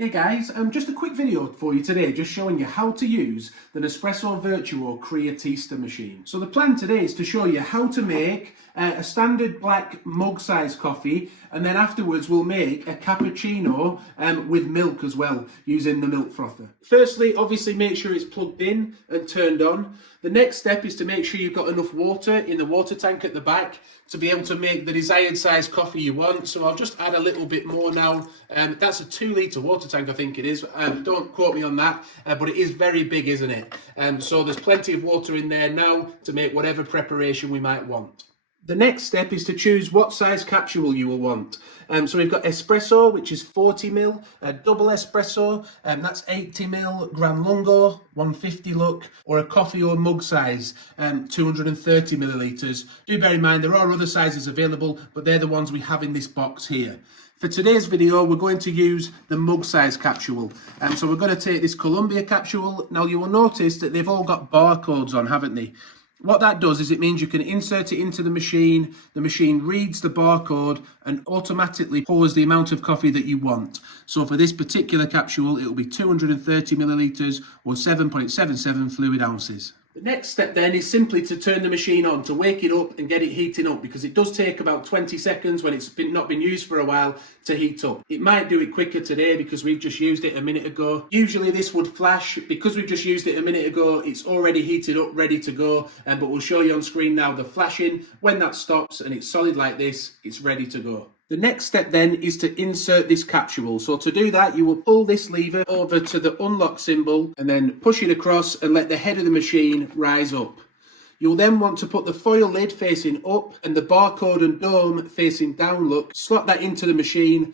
Hey guys, just a quick video for you today, just showing you how to use the Nespresso Vertuo Creatista machine. So the plan today is to show you how to make a standard black mug size coffee, and then afterwards we'll make a cappuccino with milk as well, using the milk frother. Firstly, obviously make sure it's plugged in and turned on. The next step is to make sure you've got enough water in the water tank at the back to be able to make the desired size coffee you want. So I'll just add a little bit more now. That's a 2-litre water tank, I think it is. Don't quote me on that, but it is very big, isn't it? So there's plenty of water in there now to make whatever preparation we might want. The next step is to choose what size capsule you will want. So we've got espresso, which is 40ml, a double espresso, that's 80ml, gran lungo, 150 look, or a coffee or mug size, 230 millilitres. Do bear in mind there are other sizes available, but they're the ones we have in this box here. For today's video, we're going to use the mug size capsule. So we're going to take this Columbia capsule. Now you will notice that they've all got barcodes on, haven't they? What that does is it means you can insert it into the machine reads the barcode and automatically pours the amount of coffee that you want. So for this particular capsule, it will be 230 millilitres or 7.77 fluid ounces. The next step then is simply to turn the machine on, to wake it up and get it heating up, because it does take about 20 seconds when it's not been used for a while to heat up. It might do it quicker today because we've just used it a minute ago. Usually this would flash. Because we've just used it a minute ago, it's already heated up, ready to go. But we'll show you on screen now the flashing. When that stops and it's solid like this, it's ready to go. The next step then is to insert this capsule. So to do that, you will pull this lever over to the unlock symbol and then push it across and let the head of the machine rise up. You'll then want to put the foil lid facing up and the barcode and dome facing down look. Slot that into the machine,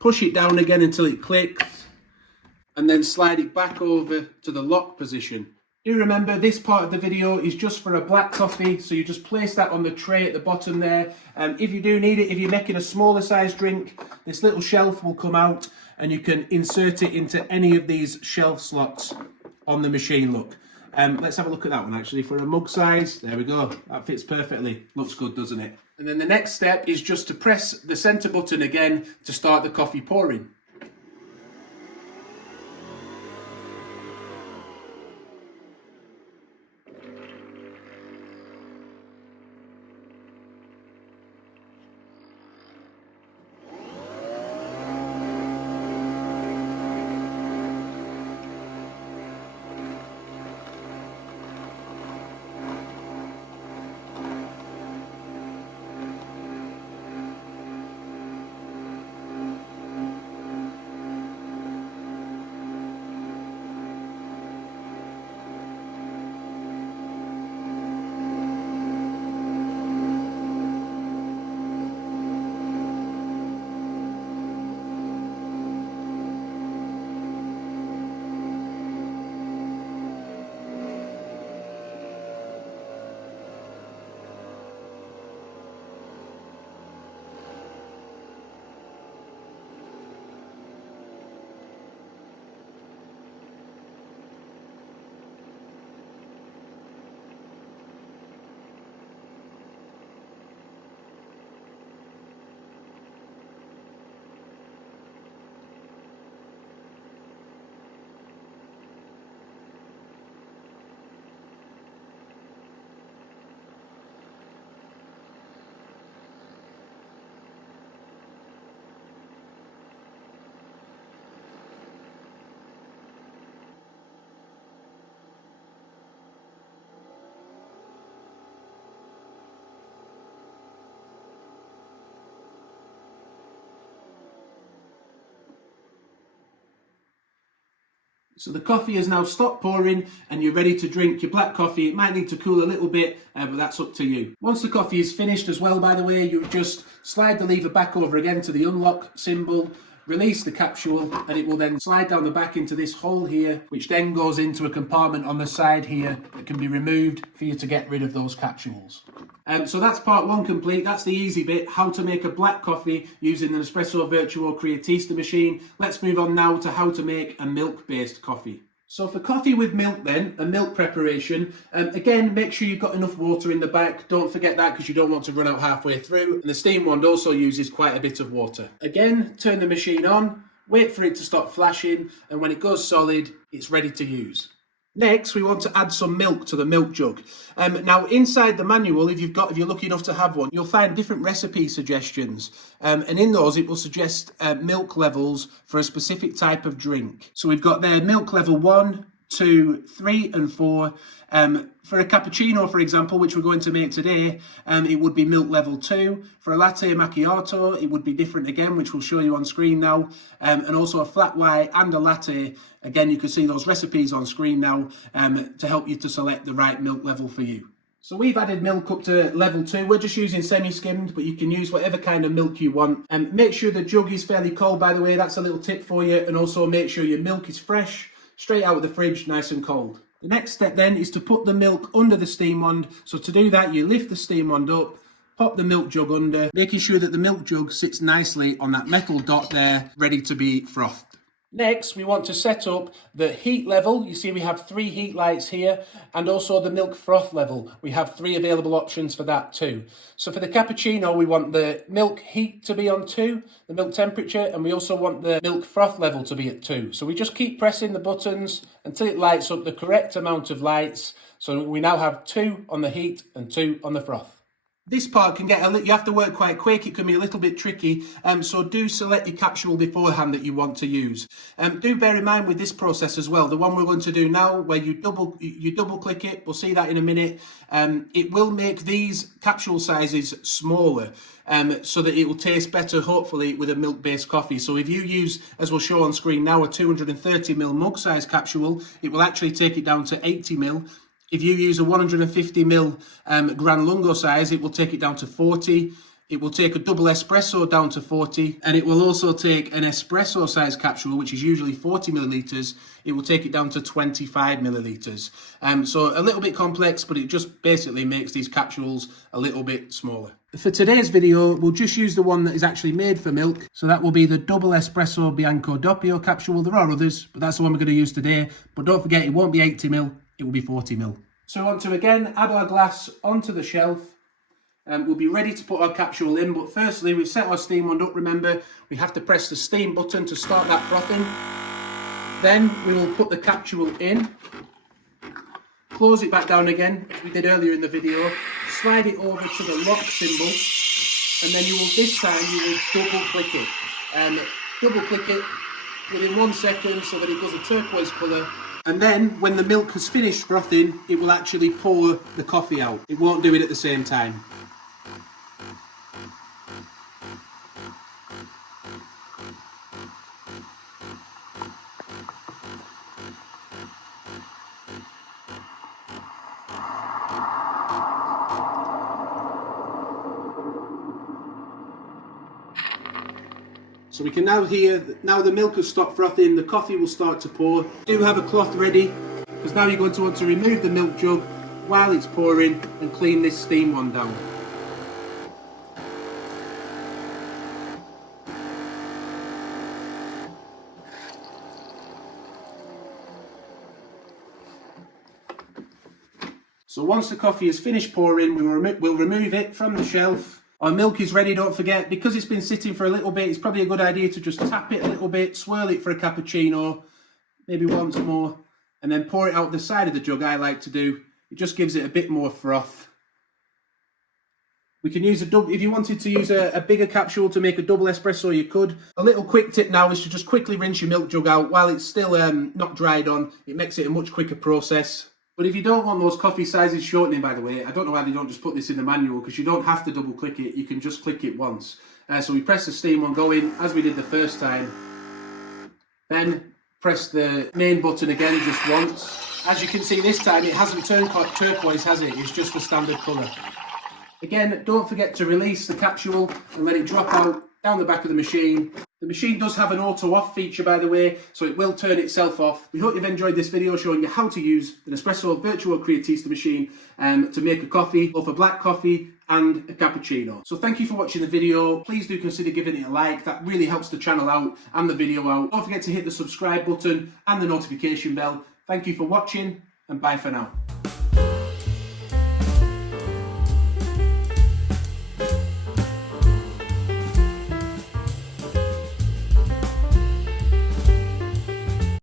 push it down again until it clicks, and then slide it back over to the lock position. Do remember, this part of the video is just for a black coffee, so you just place that on the tray at the bottom there. If you do need it, if you're making a smaller size drink, this little shelf will come out and you can insert it into any of these shelf slots on the machine, look. Let's have a look at that one actually. For a mug size, there we go, that fits perfectly. Looks good, doesn't it? And then the next step is just to press the center button again to start the coffee pouring. So the coffee has now stopped pouring and you're ready to drink your black coffee. It might need to cool a little bit, but that's up to you. Once the coffee is finished as well, by the way, you just slide the lever back over again to the unlock symbol, release the capsule, and it will then slide down the back into this hole here, which then goes into a compartment on the side here that can be removed for you to get rid of those capsules. So that's part one complete. That's the easy bit, how to make a black coffee using the Nespresso Vertuo Creatista machine. Let's move on now to how to make a milk-based coffee. So for coffee with milk then, a milk preparation, again, make sure you've got enough water in the back. Don't forget that because you don't want to run out halfway through. And the steam wand also uses quite a bit of water. Again, turn the machine on, wait for it to stop flashing, and when it goes solid, it's ready to use. Next, we want to add some milk to the milk jug. Now, inside the manual, if you're lucky enough to have one, you'll find different recipe suggestions. And in those, it will suggest milk levels for a specific type of drink. So we've got there milk level 1, 2, 3, and 4. For a cappuccino, for example, which we're going to make today, it would be milk level 2. For a latte macchiato, it would be different again, which we'll show you on screen now. And also a flat white and a latte. Again, you can see those recipes on screen now to help you to select the right milk level for you. So we've added milk up to level 2. We're just using semi-skimmed, but you can use whatever kind of milk you want. And make sure the jug is fairly cold, by the way. That's a little tip for you. And also make sure your milk is fresh, straight out of the fridge, nice and cold. The next step then is to put the milk under the steam wand. So to do that, you lift the steam wand up, pop the milk jug under, making sure that the milk jug sits nicely on that metal dot there, ready to be frothed. Next, we want to set up the heat level. You see we have 3 heat lights here, and also the milk froth level. We have 3 available options for that too. So for the cappuccino, we want the milk heat to be on 2, the milk temperature, and we also want the milk froth level to be at 2. So we just keep pressing the buttons until it lights up the correct amount of lights. So we now have 2 on the heat and 2 on the froth. This part can get you have to work quite quick. It can be a little bit tricky. So do select your capsule beforehand that you want to use. Do bear in mind with this process as well, the one we're going to do now, where you double click it. We'll see that in a minute. It will make these capsule sizes smaller, so that it will taste better, hopefully, with a milk-based coffee. So if you use, as we'll show on screen now, a 230ml mug size capsule, it will actually take it down to 80ml. If you use a 150ml Gran Lungo size, it will take it down to 40. It will take a double espresso down to 40, and it will also take an espresso size capsule, which is usually 40 millilitres. It will take it down to 25 millilitres. So a little bit complex, but it just basically makes these capsules a little bit smaller. For today's video, we'll just use the one that is actually made for milk. So that will be the double espresso Bianco Doppio capsule. There are others, but that's the one we're going to use today. But don't forget, it won't be 80ml. It will be 40ml. So we want to again add our glass onto the shelf. We'll be ready to put our capsule in, but firstly we've set our steam wand up. Remember, we have to press the steam button to start that frothing. Then we will put the capsule in, close it back down again as we did earlier in the video, slide it over to the lock symbol, and then this time you will double click it. Double click it within 1 second so that it does a turquoise colour. And then, when the milk has finished frothing, it will actually pour the coffee out. It won't do it at the same time. So we can now hear, now the milk has stopped frothing, the coffee will start to pour. Do have a cloth ready, because now you're going to want to remove the milk jug while it's pouring and clean this steam one down. So once the coffee is finished pouring, we'll remove it from the shelf. Our milk is ready, don't forget, because it's been sitting for a little bit, it's probably a good idea to just tap it a little bit, swirl it for a cappuccino, maybe once more, and then pour it out the side of the jug. I like to do. It just gives it a bit more froth. We can use if you wanted to use a bigger capsule to make a double espresso, you could. A little quick tip now is to just quickly rinse your milk jug out while it's still not dried on. It makes it a much quicker process. But if you don't want those coffee sizes shortening, by the way, I don't know why they don't just put this in the manual, because you don't have to double click it, you can just click it once. So we press the steam one going, as we did the first time. Then press the main button again just once. As you can see this time, it hasn't turned turquoise, has it? It's just the standard colour. Again, don't forget to release the capsule and let it drop out down the back of the machine. The machine does have an auto off feature, by the way, so it will turn itself off. We hope you've enjoyed this video showing you how to use the Nespresso Vertuo Creatista machine to make a coffee, both a black coffee and a cappuccino. So thank you for watching the video. Please do consider giving it a like. That really helps the channel out and the video out. Don't forget to hit the subscribe button and the notification bell. Thank you for watching, and bye for now.